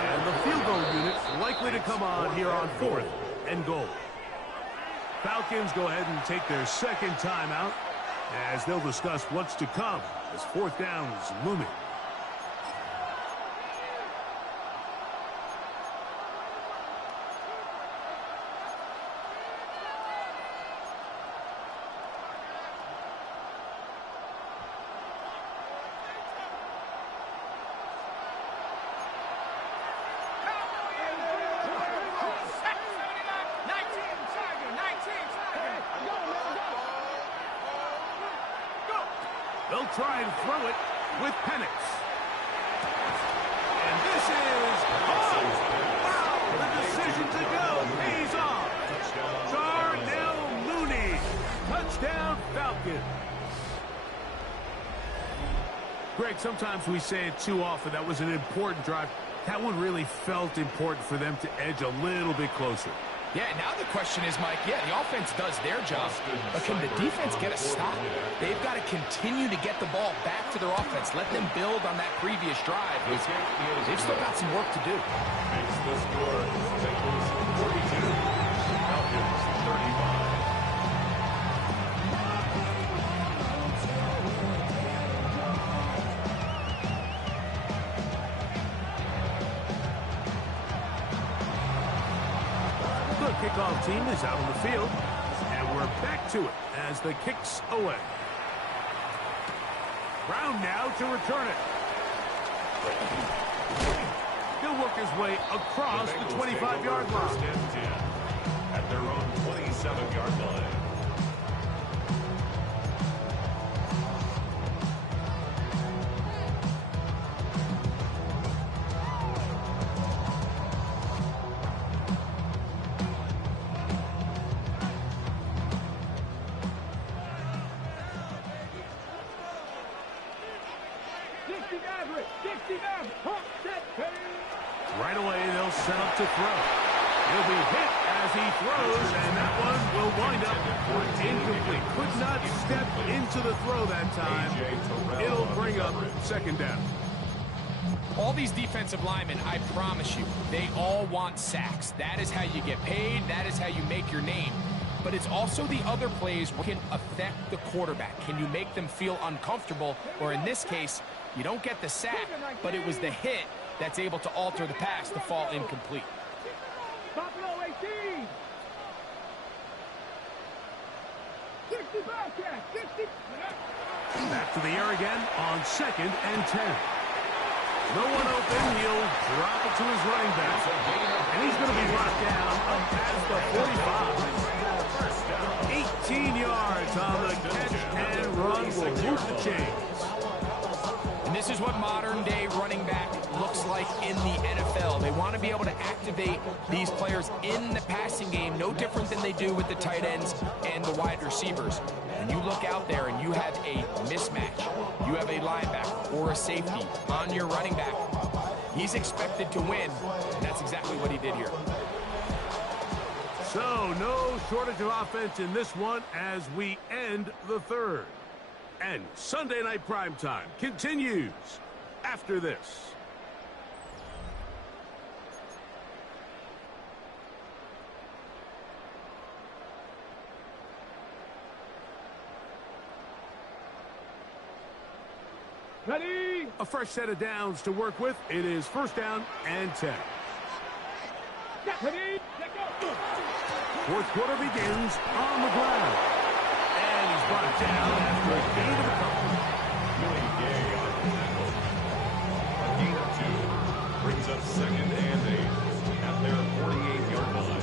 And the field goal unit likely to come on here on fourth and goal. Falcons go ahead and take their second timeout as they'll discuss what's to come as fourth down is looming. They'll try and throw it with Penix. And this is, wow, the decision to go pays off. Darnell Mooney, touchdown Falcons. Greg, sometimes we say it too often. That was an important drive. That one really felt important for them to edge a little bit closer. Yeah, now the question is, Mike, the offense does their job, but can the defense get a stop? They've got to continue to get the ball back to their offense. Let them build on that previous drive. They've still got some work to do. Makes the score St. Louis 42, Falcons 35. Kickoff team is out on the field, and we're back to it as the kick's away. Brown now to return it. He'll work his way across the 25-yard line. First and 10 at their own 27-yard line. Right away, they'll set up to throw. He'll be hit as he throws, and that one will wind up incomplete. Could not step into the throw that time. It'll bring up second down. All these defensive linemen, I promise you, they all want sacks. That is how you get paid. That is how you make your name. But it's also the other plays that can affect the quarterback. Can you make them feel uncomfortable? Or in this case, you don't get the sack, but it was the hit that's able to alter the pass to fall incomplete. Buffalo 18. 60 Bobcat, 60. Back to the air again on second and 10. No one open. He'll drop it to his running back. And he's going to be brought down up past the 45. 18 yards on the catch and run will move the chains. And this is what modern-day running back looks like in the NFL. They want to be able to activate these players in the passing game, no different than they do with the tight ends and the wide receivers. And you look out there and you have a mismatch. You have a linebacker or a safety on your running back. He's expected to win, and that's exactly what he did here. So, no shortage of offense in this one as we end the third. And Sunday Night Primetime continues after this. Ready? A fresh set of downs to work with. It is first down and 10. Ready? Let go. Fourth quarter begins on the ground. And he's brought down after a gain of a couple. Willie Gay on the tackle. A gain of 2 brings up second and 8 at their 48-yard line.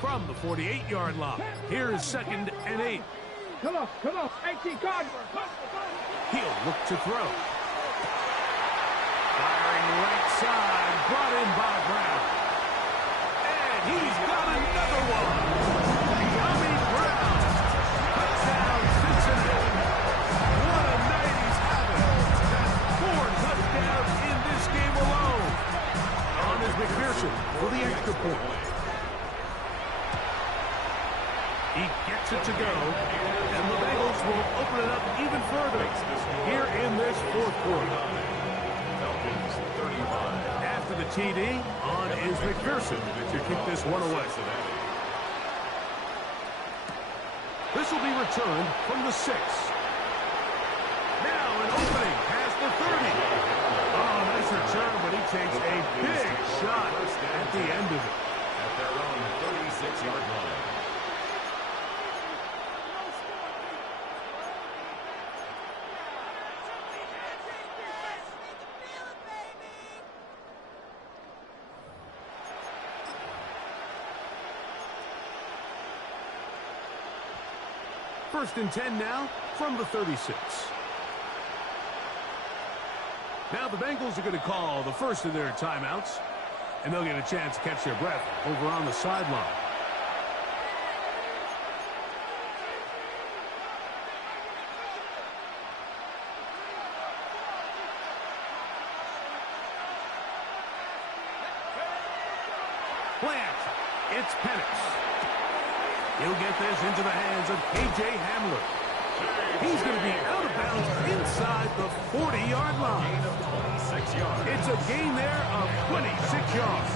From the 48-yard line, here is second and 8. Come on, 18 guard. He'll look to throw. Firing right side, brought in by Brown. And he's got another one. Tommy Brown. Touchdown, Cincinnati. What a night he's having. That's 4 touchdowns in this game alone. On is McPherson for the extra point. He gets it to go, and the Bengals will open it up even further here in this fourth quarter. Falcons 35. After the TD, on is McPherson to kick this one away. This will be returned from the 6. Now an opening past the 30. Oh, nice return, but he takes a big shot at the end of it. At their own 36-yard line. First and 10 now from the 36. Now the Bengals are going to call the first of their timeouts, and they'll get a chance to catch their breath over on the sideline. Plant. It's Penix. He'll get this into the hands of K.J. Hamler. He's going to be out of bounds inside the 40-yard line. It's a gain there of 26 yards.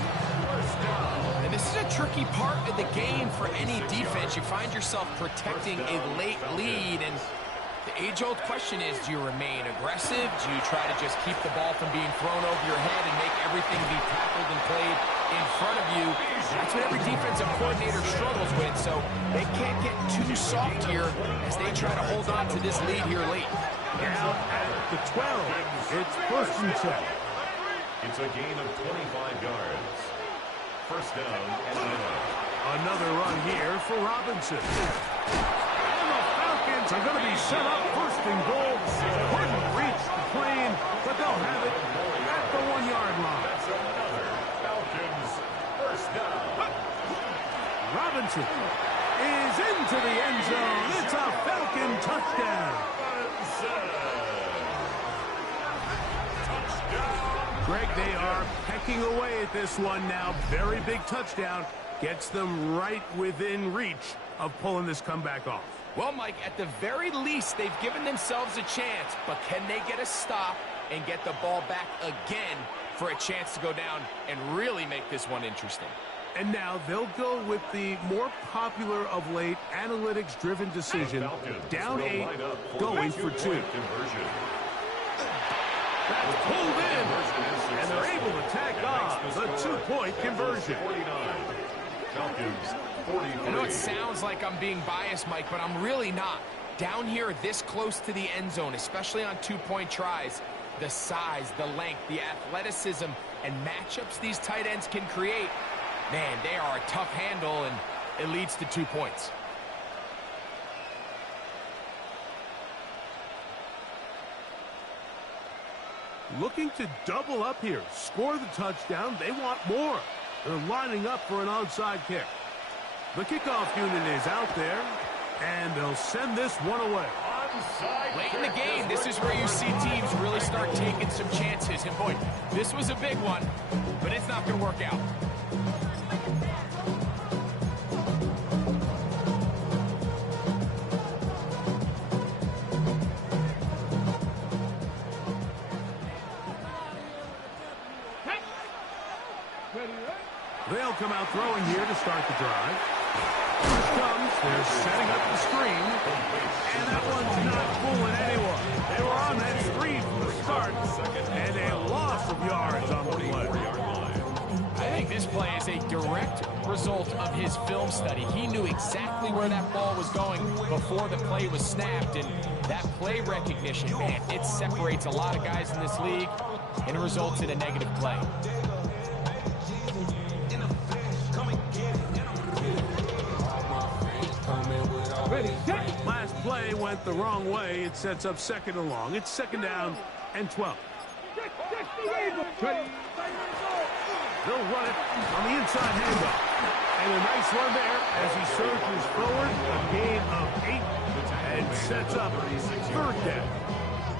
And this is a tricky part of the game for any defense. You find yourself protecting a late lead, and the age-old question is, do you remain aggressive? Do you try to just keep the ball from being thrown over your head and make everything be tackled and played in front of you? That's what every defensive coordinator struggles with, so they can't get too soft here as they try to hold on to this lead here late. Down at the 12. It's first and 10. It's a gain of 25 yards. First down and 9. Another run here for Robinson. And the Falcons are going to be set up first and goal. Couldn't reach the plane, but they'll have it at the 1-yard line. That's another Falcons first down. Robinson is into the end zone. It's a Falcon touchdown. Greg, they are pecking away at this one now. Very big touchdown. Gets them right within reach of pulling this comeback off. Well, Mike, at the very least, they've given themselves a chance, but can they get a stop and get the ball back again for a chance to go down and really make this one interesting? And now they'll go with the more popular of late analytics-driven decision. Down 8, going for 2. That's pulled in, and they're able to tack on the 2-point conversion. Falcons 43. I know it sounds like I'm being biased, Mike, but I'm really not. Down here this close to the end zone, especially on 2-point tries, the size, the length, the athleticism, and matchups these tight ends can create, man, they are a tough handle, and it leads to 2 points. Looking to double up here, score the touchdown. They want more. They're lining up for an onside kick. The kickoff unit is out there, and they'll send this one away. Late in the game, this is where you see teams really start taking some chances. And boy, this was a big one, but it's not going to work out. come out throwing here to start the drive. First comes, they're setting up the screen, and that one's not fooling anyone. They were on that screen from the start, and a loss of yards on the play. I think this play is a direct result of his film study. He knew exactly where that ball was going before the play was snapped, and that play recognition, man, it separates a lot of guys in this league, and it results in a negative play. Ready, set. Last play went the wrong way. It sets up second and long. It's second down and 12. Ready. They'll run it on the inside handoff. And a nice run there as he surges forward. A gain of 8 and sets up third down.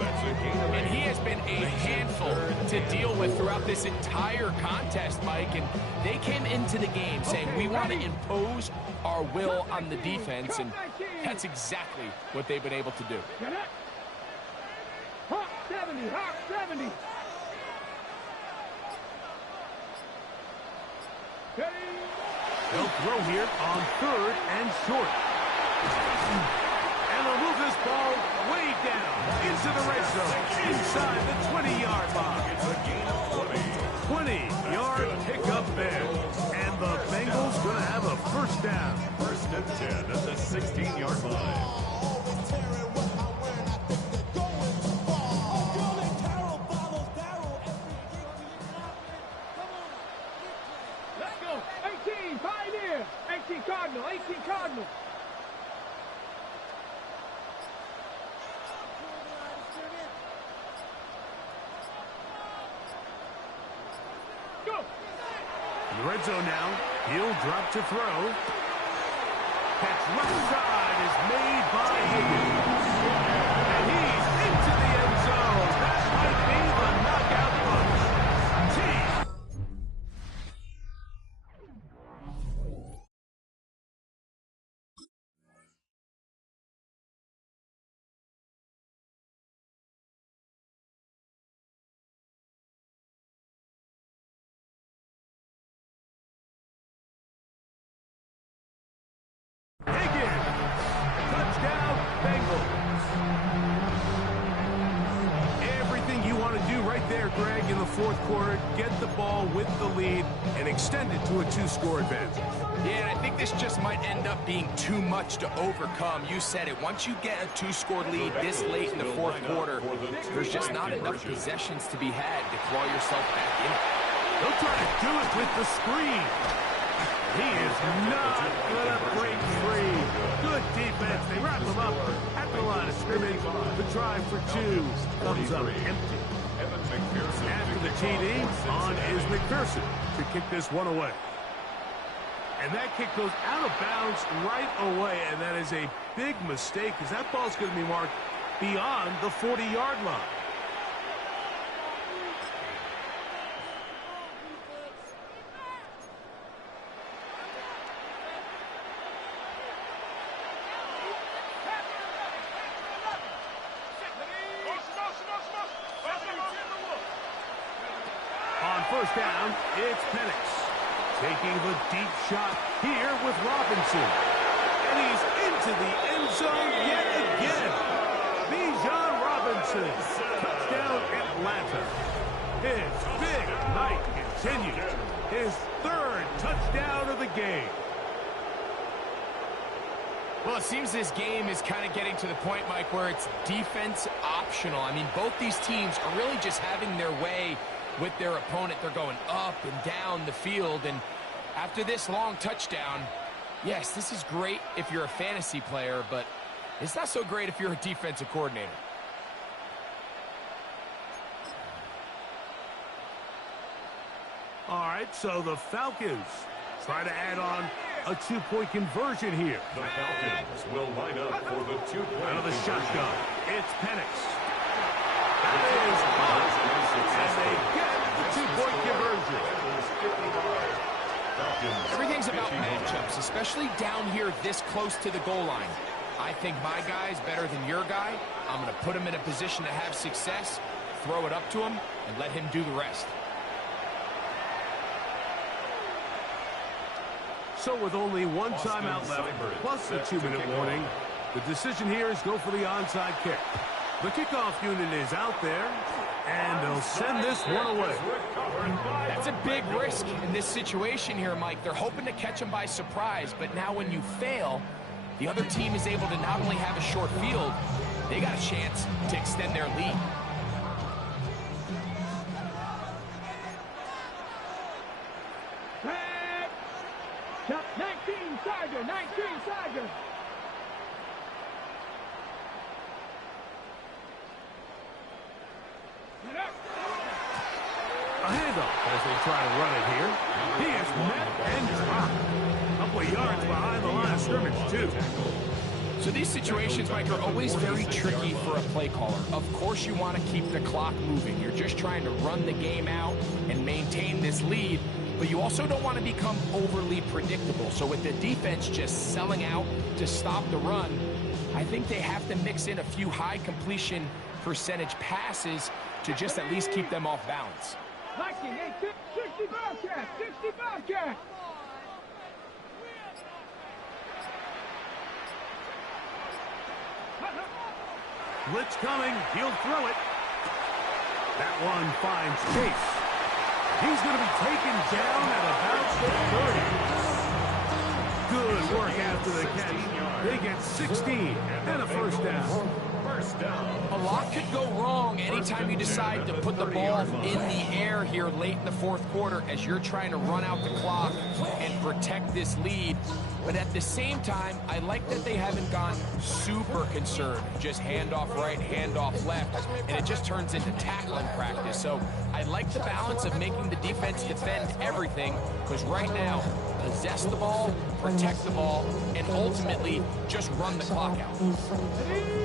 And he has been a handful to deal with throughout this entire contest, Mike. And they came into the game saying, we want to impose our will on the defense. And that's exactly what they've been able to do. Hawk 70, Hawk 70. They'll throw here on third and short. And they'll move this ball way down into the red zone, inside the 20-yard line. 20-yard pickup there. And the Bengals going to have a first down. First and 10 at the 16-yard line. Let's go. 18, Pioneer. 18 Cardinal, 18 Cardinal. Go. In the red zone now, he'll drop to throw. Catch left side is made by Higgins. And he's into the end zone. That might be the knockout punch. T. Higgins. Touchdown, Bengals. Everything you want to do right there, Greg, in the fourth quarter. Get the ball with the lead and extend it to a 2-score advantage. Yeah, and I think this just might end up being too much to overcome. You said it. Once you get a 2-score lead this late in the fourth quarter, there's just not enough possessions to be had to claw yourself back in. They'll try to do it with the screen. He is not going to break free. Good defense. They wrap him up at the line of scrimmage. The try for 2 comes up empty. After the TD, on is McPherson to kick this one away. And that kick goes out of bounds right away, and that is a big mistake because that ball's going to be marked beyond the 40-yard line. On first down, it's Penix taking the deep shot here with Robinson. And he's into the end zone yet again. Bijan Robinson, touchdown Atlanta. His big night continues. His third touchdown of the game. Well, it seems this game is kind of getting to the point, Mike, where it's defense optional. I mean, both these teams are really just having their way with their opponent. They're going up and down the field, and after this long touchdown, yes, this is great if you're a fantasy player, but it's not so great if you're a defensive coordinator. All right, so the Falcons try to add on a 2-point conversion here. The Falcons will line up for the 2-point Out of the conversion. shotgun, it's Penix. That is hot, and they get the 2-point conversion. Everything's about matchups, especially down here this close to the goal line. I think my guy's better than your guy. I'm going to put him in a position to have success, throw it up to him, and let him do the rest. So with only one timeout left, plus a 2-minute warning, the decision here is go for the onside kick. The kickoff unit is out there, and they'll send this one away. That's a big risk in this situation here, Mike. They're hoping to catch them by surprise, but now when you fail, the other team is able to not only have a short field, they got a chance to extend their lead. Top 19 Tiger, 19 Tiger. A handoff as they try to run it here. He is met and dropped. A couple of yards behind the line of scrimmage, too. So these situations, Mike, are always very tricky for a play caller. Of course you want to keep the clock moving. You're just trying to run the game out and maintain this lead, but you also don't want to become overly predictable. So with the defense just selling out to stop the run, I think they have to mix in a few high completion percentage passes to just at least keep them off balance. 60 Bobcat, 60 Bobcat. Blitz coming. He'll throw it. That one finds Chase. He's going to be taken down at about the 30. Good work after the catch. They get 16 and a first down. A lot could go wrong anytime you decide to put the ball in the air here late in the fourth quarter as you're trying to run out the clock and protect this lead. But at the same time, I like that they haven't gone super concerned. Just handoff right, handoff left, and it just turns into tackling practice. So I like the balance of making the defense defend everything, because right now, possess the ball, protect the ball, and ultimately just run the clock out.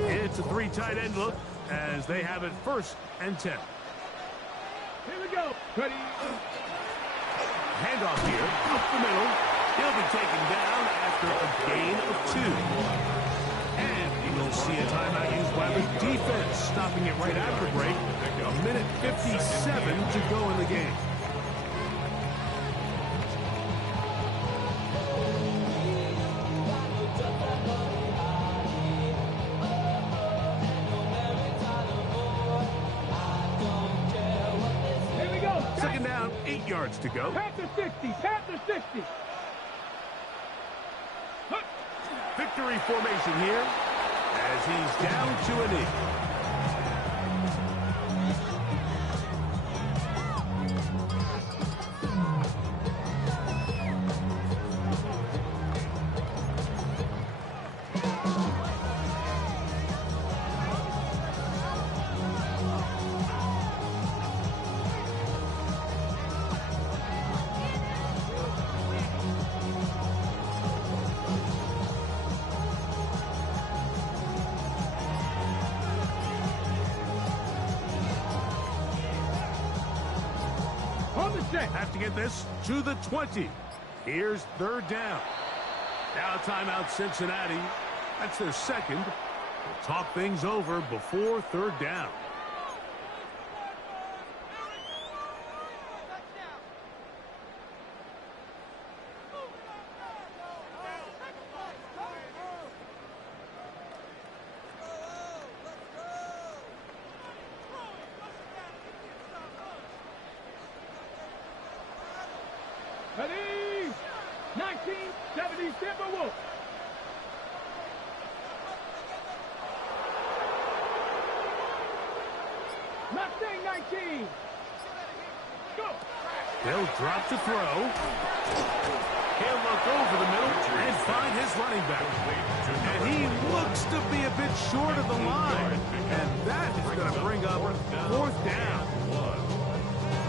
It's a 3 tight end look as they have it 1st and 10. Here we go. Ready. Handoff here, up the middle. He'll be taken down after a gain of 2. And you'll see a timeout used by the defense, stopping it right after break. A minute 57 to go in the game. Here we go. 2nd down, 8 yards to go. Panther 60, Panther 60. Victory formation here as he's down to a knee. Have to get this to the 20. Here's 3rd down. Now timeout Cincinnati. That's their 2nd. We'll talk things over before 3rd down. Ready. 1970 Timberwolves. Mustang 19. Go. They'll drop to throw. He'll look over the middle and find his running back. And he looks to be a bit short of the line. And that is going to bring up 4th down.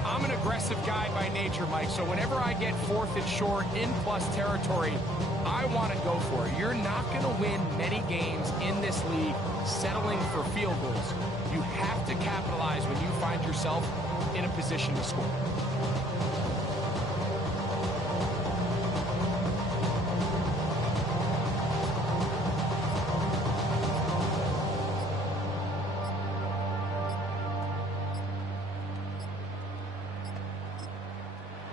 I'm an aggressive guy by nature, Mike, so whenever I get 4th and short in plus territory, I want to go for it. You're not going to win many games in this league settling for field goals. You have to capitalize when you find yourself in a position to score.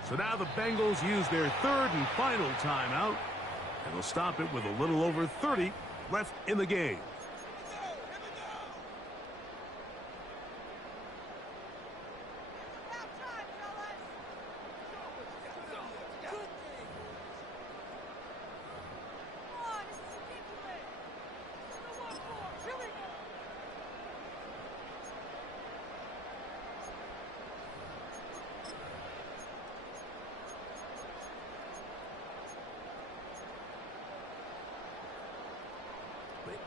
So now the Bengals use their third and final timeout, and they'll stop it with a little over 30 left in the game.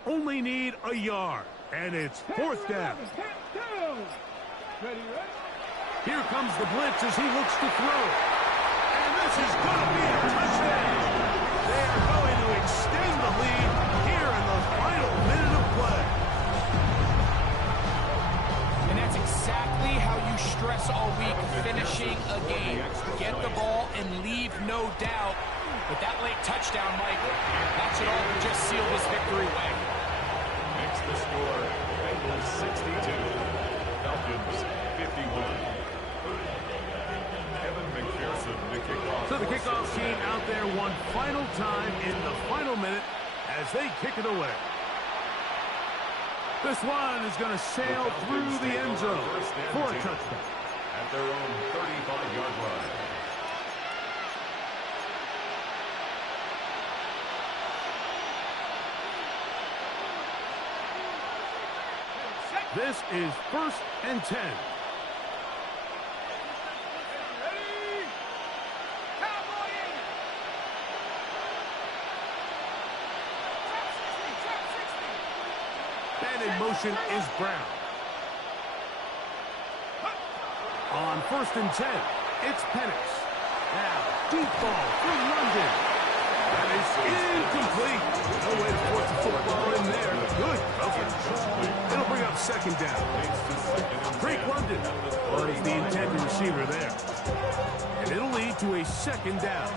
Only need a yard, and it's fourth down. Here comes the blitz as he looks to throw. And this is going to be a touchdown. They are going to extend the lead here in the final minute of play. And that's exactly how you stress all week, finishing a game. Get the ball and leave no doubt. With that late touchdown, Mike, that should all just seal this victory away. Makes the score Bengals 62, Falcons 51. Kevin McPherson, the kickoff. So the kickoff team out there one final time in the final minute as they kick it away. This one is going to sail through the end zone for a touchdown. At their own 35-yard line. This is 1st and 10. And in motion is Brown. On 1st and 10, it's Penix. Now, deep ball for London. That is incomplete. No way to force the football in there. Good coverage. It'll bring up 2nd down. Drake London is the intended receiver there. And it'll lead to a 2nd down.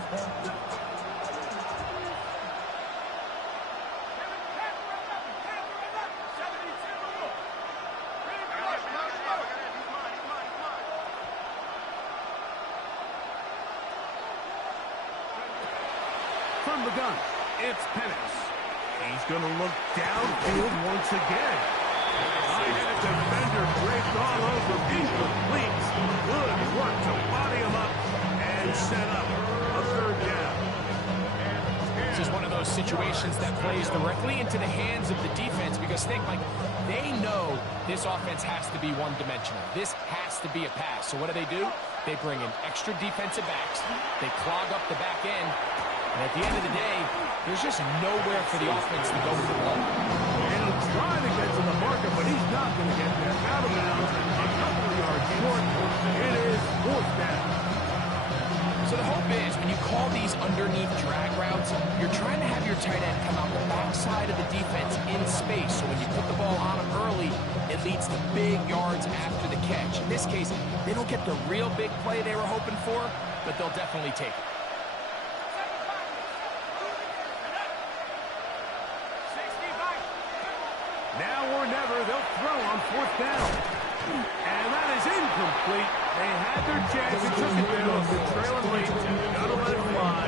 From the gun, it's Penix. He's going to look downfield once again. High-headed defender draped all over. Incomplete. Good work to body him up and set up a 3rd down. This is one of those situations that plays directly into the hands of the defense because think, like, they know this offense has to be one-dimensional. This has to be a pass. So what do? They bring in extra defensive backs. They clog up the back end. And at the end of the day, there's just nowhere for the offense to go with the ball. And he'll try to get to the marker, but he's not going to get there. Out of bounds, a couple of yards short. It is 4th down. So the hope is when you call these underneath drag routes, you're trying to have your tight end come out the backside of the defense in space. So when you put the ball on him early, it leads to big yards after the catch. In this case, they don't get the real big play they were hoping for, but they'll definitely take it. Now or never, they'll throw on 4th down. And that is incomplete. They had their chance and took it there off the trailing lead. Gotta let it fly.